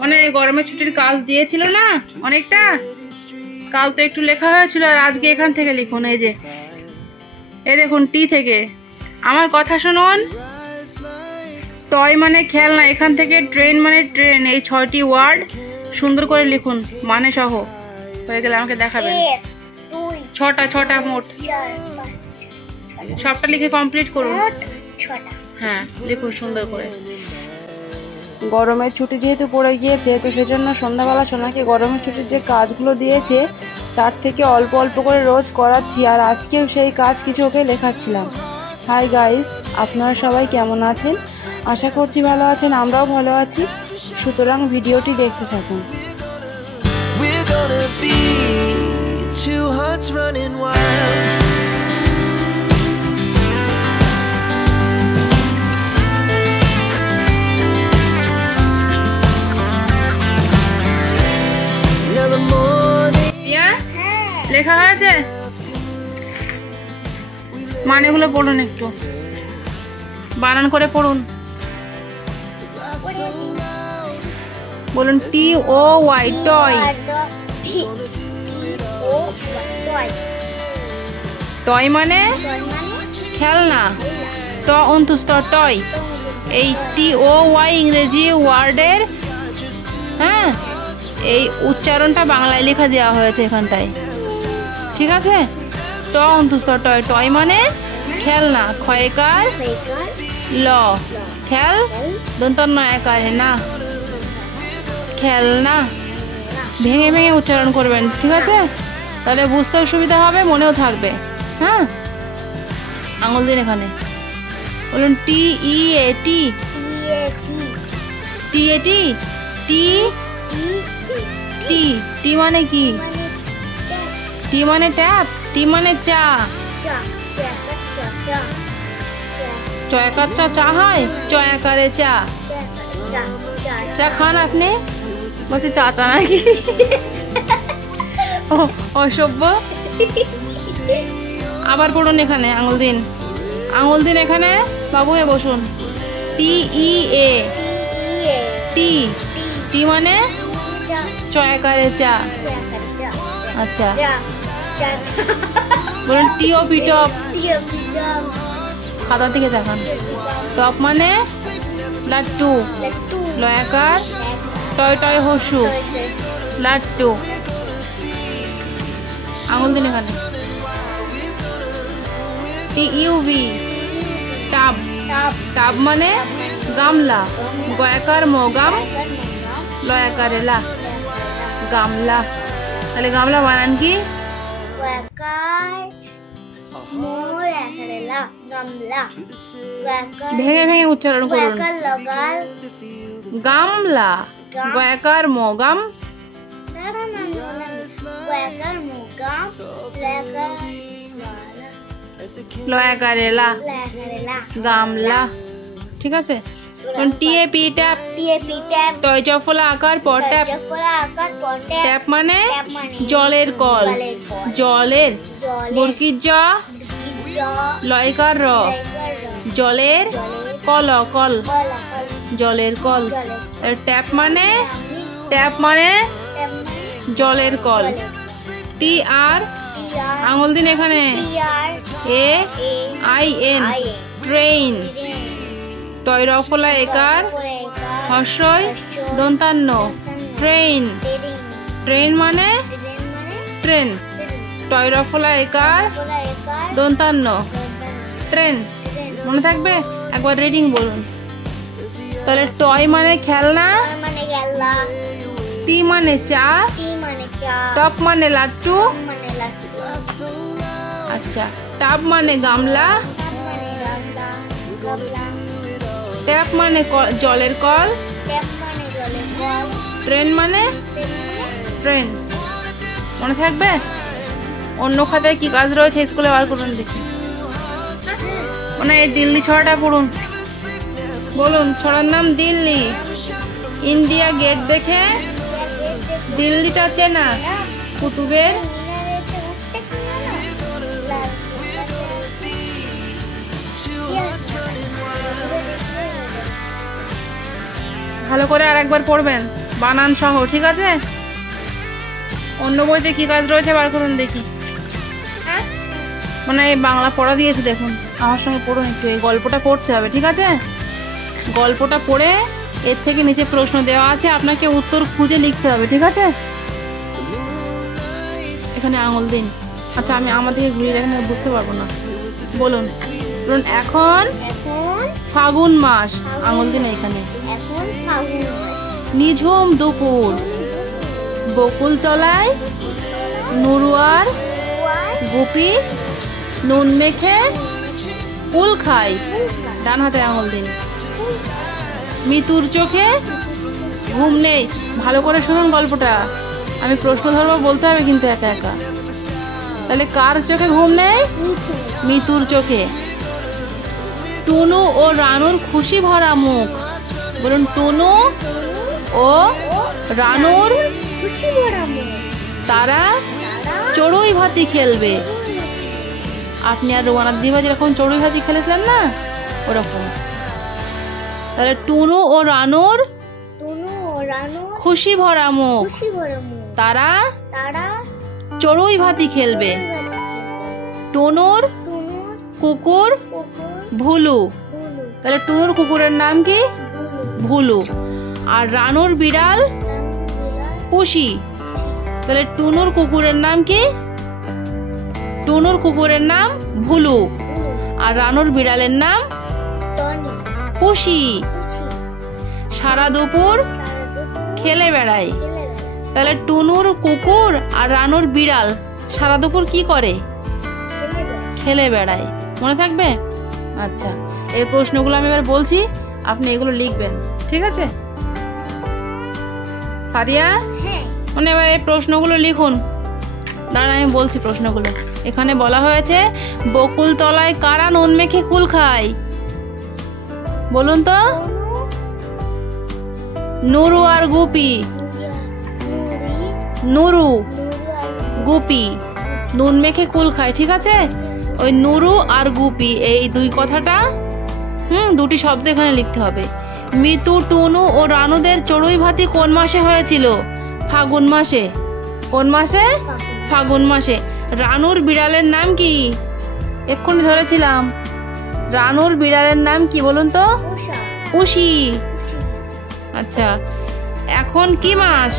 মানে গরমের ছুটির কাজ দিয়েছিল না অনেকটা, কাল তো একটু লেখা হয়েছিল আর আজকে এখান থেকে লিখুন। এই যে এই দেখুন টি থেকে, আমার কথা শুনুন। টয় মানে খেলনা, এখান থেকে ট্রেন মানে ট্রেন, এই 6টি ওয়ার্ড সুন্দর করে লিখুন মানে সহ। হয়ে গেলে আমাকে দেখাবেন। 6টা মোট, সবটা লিখে কমপ্লিট করুন। হ্যাঁ লিখুন সুন্দর করে। গরমের ছুটি যেহেতু পড়ে গিয়েছে, তো সেজন্য সন্ধ্যাবেলা সোনাকে গরমের ছুটির যে কাজগুলো দিয়েছে তার থেকে অল্প অল্প করে রোজ করাচ্ছি, আর আজকেও সেই কাজ কিছু ওকে লেখাচ্ছিলাম। হাই গাইস, আপনারা সবাই কেমন আছেন? আশা করছি ভালো আছেন, আমরাও ভালো আছি। সুতরাং ভিডিওটি দেখতে থাকুন। লেখা হয়েছে, মানেগুলো পড়ুন, একটু বানান করে পড়ুন। বলুন টি ও ওয়াই, টয়। টয় মানে খেলনা, ট অন্তুষ্ট টয়। এই টি ও ওয়াই ইংরেজি ওয়ার্ডের, হ্যাঁ এই উচ্চারণটা বাংলায় লেখা দেওয়া হয়েছে এখানটায়, ঠিক আছে? ট অন্তুষ্ট টয়, টয় মানে খেলনা, ক্ষয়কার ল, খেল দন্তন্য একারে না, খেলনা। ভেঙে ভেঙে উচ্চারণ করবেন, ঠিক আছে? তাহলে বুঝতেও সুবিধা হবে, মনেও থাকবে। হ্যাঁ, আঙুল দিন এখানে। বলুন টি ই এ টি, টি এ টি, টি টি, টি মানে কি? টি মানে ট্যাপ, টি মানে চা। চয়াকার চা, চা হয়? চয়াকারে চা, চা খান আপনি? বলছে চা চা নাকি? অসভ্য। আবার পড়ুন এখানে, আঙুল দিন, আঙুল দিন এখানে, বাবু এ বসুন। টি ই এ টি, টি মানে চয়াকারে চা। আচ্ছা বলুন টি ও পি, টপ। খাতার দিকে দেখান। টপ মানে লাট্টু, লয়াকার টয় টয় হসু, লাট্টু। আঙুল দিন এখানে। T U V, tub, tub মানে গামলা, গয়াকার মগাম, লয়াকারে লা, গামলা। তাহলে গামলা বানান কি? ভেঙে ভেঙে উচ্চারণ করুন। গামলা, গয়াকার মগাম, লয়াকারে লা, গামলা, ঠিক আছে? টি এ পি, ট্যাপ, টয় চফলা আকার প, ট্যাপ। ট্যাপ মানে জলের কল, জলের। বরকির জ, লয়কার র, জলের কল, কল জলের কল। ট্যাপ মানে, ট্যাপ মানে জলের কল। টি আর, আঙুল দিন এখানে, এ আই এন, ট্রেন। টয় রফলা একার হর্ষই দন্তান্ন, ট্রেন। ট্রেন মানে ট্রেন, টয় রফলা একার দন্তান্ন, ট্রেন। মনে থাকবে? একবার রিডিং বলুন। তাহলে টয় মানে খেলনা, টি মানে চা, টপ মানে লাট্টু, আচ্ছা টাব মানে গামলা, ট্যাপ মানে জলের কল, ট্রেন মানে ট্রেন। মনে থাকবে? অন্য খাতায় কি কাজ রয়েছে স্কুলে বার করুন দেখি। মানে এই দিল্লি ছড়াটা পড়ুন। বলুন ছড়ার নাম দিল্লি। ইন্ডিয়া গেট দেখে দিল্লিটা চেনা, কুতুবের ভালো করে আরেকবার পড়বেন। বানান সহ, ঠিক আছে? অন্য বইতে কি কাজ রয়েছে বার করুন দেখি। মানে এই বাংলা পড়া দিয়েছে, দেখুন আমার সঙ্গে পড়ুন একটু। এই গল্পটা পড়তে হবে, ঠিক আছে? গল্পটা পড়ে এর থেকে নিচে প্রশ্ন দেওয়া আছে, আপনাকে উত্তর খুঁজে লিখতে হবে, ঠিক আছে? এখানে আঙুল দিন। আচ্ছা, আমি আমাদেরকে ঘুরিয়ে দেখেন, বুঝতে পারবো না। বলুন বলুন। এখন ফাগুন মাস, আঙুল দিন এখানে। নিঝুম দুপুর, বকুলতলায় নুরুয়ার গোপী নুন মেখে কুল খাই, ডান হাতে আঙুল দিন। মিতুর চোখে ঘুম নেই। ভালো করে শুনুন গল্পটা, আমি প্রশ্ন ধরবো, বলতে হবে কিন্তু একা একা। তাহলে কার চোখে ঘুম নেই? মিতুর চোখে। টুনু ও রানুর খুশি ভরা মুখ, বলুন। টুনু ও রানুর খুশি ভরা মুখ, তারা চড়ুই ভাতি খেলবে। আপনি আর রোয়ানার দিবা যেরকম চড়ুই ভাতি খেলেছিলেন না, ওরকম। তাহলে টুনু ও রানুর খুশি ভরা মুখ, তারা চড়ুই ভাতি খেলবে। টুনুর কুকুর ভুলু, তাহলে টুনুর কুকুরের নাম কি? ভুলু। আর রানুর বিড়াল পুষি, তাহলে টুনুর কুকুরের নাম কি? টুনুর কুকুরের নাম ভুলু, আর রানুর বিড়ালের নাম পুষি। সারা দুপুর খেলে বেড়ায়, তাহলে টুনুর কুকুর আর রানুর বিড়াল সারা দুপুর কি করে? খেলে বেড়ায়। মনে থাকবে? আচ্ছা, এই প্রশ্নগুলো আমি এবার বলছি, আপনি এগুলো লিখবেন, ঠিক আছে? ফারিয়া, মানে এবার এই প্রশ্নগুলো লিখুন। দাঁড়ান, আমি বলছি প্রশ্নগুলো। এখানে বলা হয়েছে, বকুল তলায় কারা নুন মেখে কুল খায়? বলুন তো। নুরু আর গুপি। নুরু গুপি নুন মেখে কুল খায়, ঠিক আছে? ওই নুরু আর গুপি, এই দুই কথাটা দুটি শব্দ এখানে লিখতে হবে। মিতু, টুনু ও রানুদের চড়ুই ভাতি কোন মাসে হয়েছিল? ফাগুন মাসে। কোন মাসে? ফাগুন মাসে। রানুর বিড়ালের নাম কি? এক্ষুনি ধরেছিলাম। রানুর বিড়ালের নাম কি বলুন তো? পুষি। আচ্ছা, এখন কি মাস?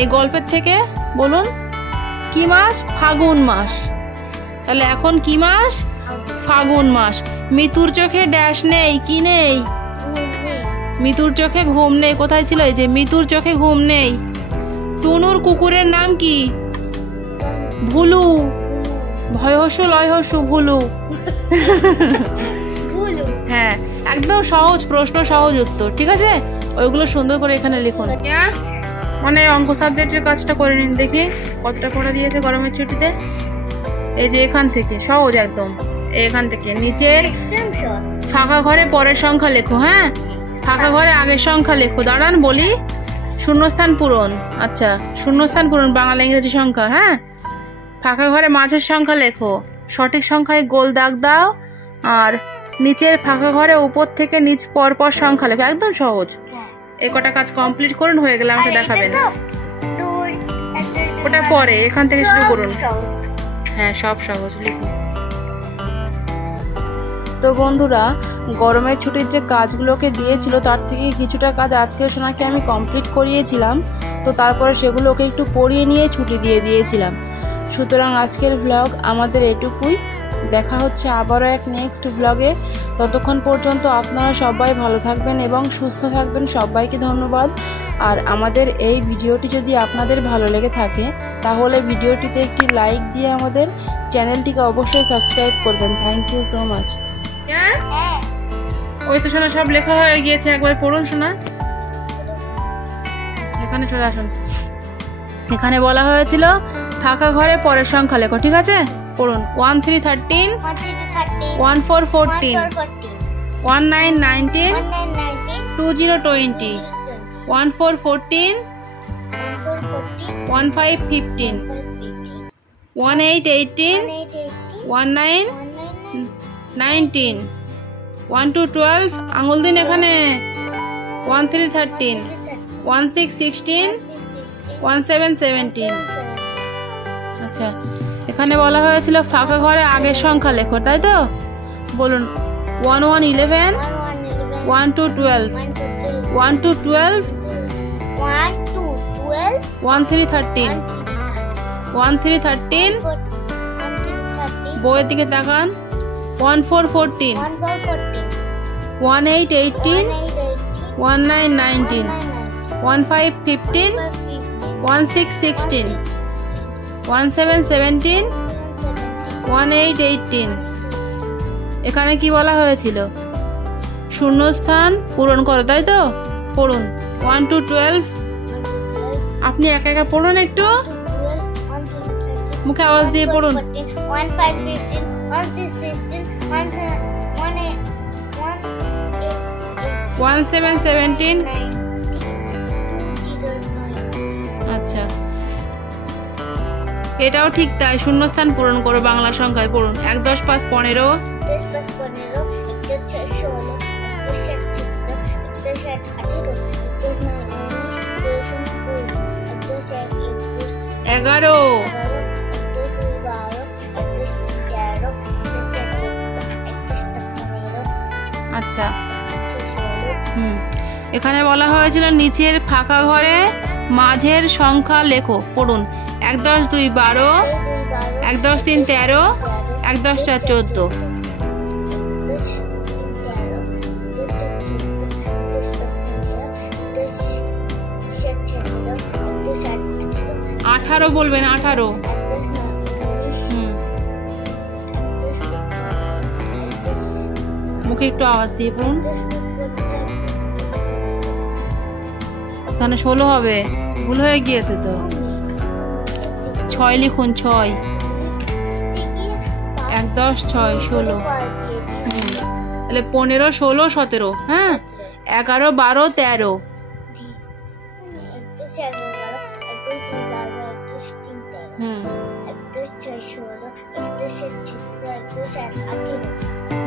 এই গল্পের থেকে বলুন। কি মাস? ফাগুন মাস। তাহলে এখন কি মাস? ফাগুন মাস। মিতুর চোখে ড্যাশ নেই, কি নেই? মিতুর চোখে ঘুম নেই। কোথায় ছিল? এই যে মিতুর চোখে ঘুম নেই। টুনুর কুকুরের নাম কি? ভুলু। ভয়হস্য লয়হস্য ভুলু। হ্যাঁ, একদম সহজ প্রশ্ন, সহজ উত্তর, ঠিক আছে? ওইগুলো সুন্দর করে এখানে লিখুন। মানে অঙ্ক সাবজেক্টের কাজটা করে নিন, দেখি কতটা পড়া দিয়েছে গরমের ছুটিতে। এই যে এখান থেকে সহজ একদম, এখান থেকে নিচের ফাঁকা ঘরে পরের সংখ্যা লেখো। হ্যাঁ, ফাঁকা ঘরে আগের সংখ্যা লেখো। দাঁড়ান বলি। শূন্যস্থান পূরণ। আচ্ছা, শূন্যস্থান পূরণ বাংলা ইংরেজি সংখ্যা। হ্যাঁ, ফাঁকা ঘরে মাঝের সংখ্যা লেখো, সঠিক সংখ্যায় গোল দাগ দাও, আর নিচের ফাঁকা ঘরে উপর থেকে নিচ পরপর সংখ্যা লেখো। একদম সহজ। এ কটা কাজ কমপ্লিট করুন, হয়ে গেলে আমাকে দেখাবেন। ওটা পরে, এখান থেকে শুরু করুন। হ্যাঁ, সব সহজ লিখুন। তো বন্ধুরা, গরমের ছুটির যে কাজগুলোকে দিয়েছিল তার থেকে কিছুটা কাজ আজকে সোনাকে আমি কমপ্লিট করিয়েছিলাম। তো তারপরে সেগুলো ওকে একটু পড়িয়ে নিয়ে ছুটি দিয়ে দিয়েছিলাম। সুতরাং আজকের ব্লগ আমাদের এটুকুই। দেখা হচ্ছে আবারও এক নেক্সট ব্লগে। ততক্ষণ পর্যন্ত আপনারা সবাই ভালো থাকবেন এবং সুস্থ থাকবেন। সবাইকে ধন্যবাদ। আর আমাদের এই ভিডিওটি যদি আপনাদের ভালো লেগে থাকে তাহলে ভিডিওটিতে একটি লাইক দিয়ে আমাদের চ্যানেলটিকে অবশ্যই সাবস্ক্রাইব করবেন। Thank you so much. ওই তো শোনা, সব লেখা হয়ে গিয়েছে, একবার পড়ুন শোনা। এখানে চলে আসুন। এখানে বলা হয়েছিল ফাঁকা ঘরে পরের সংখ্যা লেখো, ঠিক আছে? পড়ুন। 1 3 13, 1 4 14, 1 9 19, 2 0 20, 1 4 14, 1 5 15, 1 8 18, 1 9 19, 1 2 12, আঙুল দিন এখানে। 1 3 13, 16 16, 17 17। আচ্ছা, এখানে বলা হয়েছিল ফাঁকা ঘরে আগের সংখ্যা লেখো, তাই তো? বলুন। 1 1 11, 1 2 12, 1 2 12, 1 3 13, 1 3 13। বইয়ের দিকে তাকান। 1 4 14, 1 8 18, 1 9 19, 1 5 15, 1 6 16, 1 7 17, 1 8 18। এখানে কি বলা হয়েছিল? শূন্যস্থান পূরণ করো, তাই তো? পড়ুন। 1 2 12। আপনি একা একা পড়ুন, একটু মুখে আওয়াজ দিয়ে পড়ুন। 1 5 15, 1 6 16, 1 7 17। আচ্ছা, এটাও ঠিক তাই, শূন্যস্থান পূরণ করো বাংলা সংখ্যায়। পড়ুন। 1 10 5 15, 11। আচ্ছা, এখানে বলা হয়েছিল নিচের ফাঁকা ঘরে মাঝের সংখ্যা লেখো। পড়ুন। 1 10 2 12, 1 10 3 13, 1 10 4 14। 18 বলবেন। 18। মুখে একটু আওয়াজ দিয়ে পড়ুন। এখানে 16 হবে, ভুল হয়ে গিয়েছে তো। 6 লিখুন। 6। 1 10 6 16। তাহলে 15 16 17। হ্যাঁ, 11 12 13।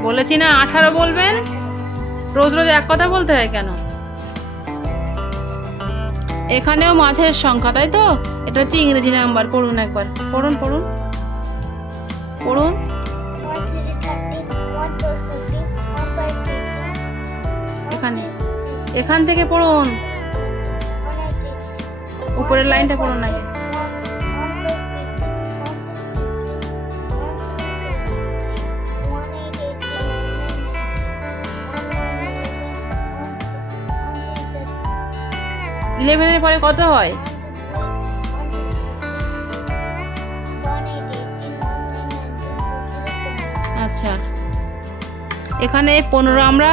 বলেছি না 18 বলবেন। রোজ রোজ এক কথা বলতে হয় কেন? এখানেও মাঝের সংখ্যা, তাই তো? এটা হচ্ছে ইংরেজি নাম্বার। পড়ুন একবার। পড়ুন পড়ুন পড়ুন। এখান থেকে পড়ুন। উপরের লাইনটা পড়ুন আগে। ইলেভেনের পরে কত হয়? আচ্ছা, এখানে 15 আমরা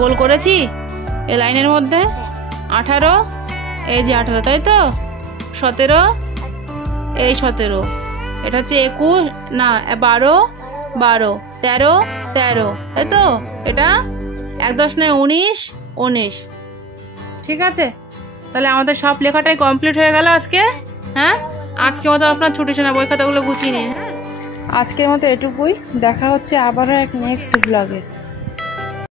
গোল করেছি এই লাইনের মধ্যে। 18, এই যে 18, তাই তো? 17, এই 17, এটা হচ্ছে 21 না 12 12, 13 13, তাই তো? এটা 1 10 9 19 19। ঠিক আছে, তাহলে আমাদের সব লেখাটাই কমপ্লিট হয়ে গেল আজকে। হ্যাঁ, আজকের মতো আপনার ছুটি শোনা বই খাতাগুলো গুছিয়ে নিন। আজকের মতো এটুকুই। দেখা হচ্ছে আবারও এক নেক্সট ব্লগে।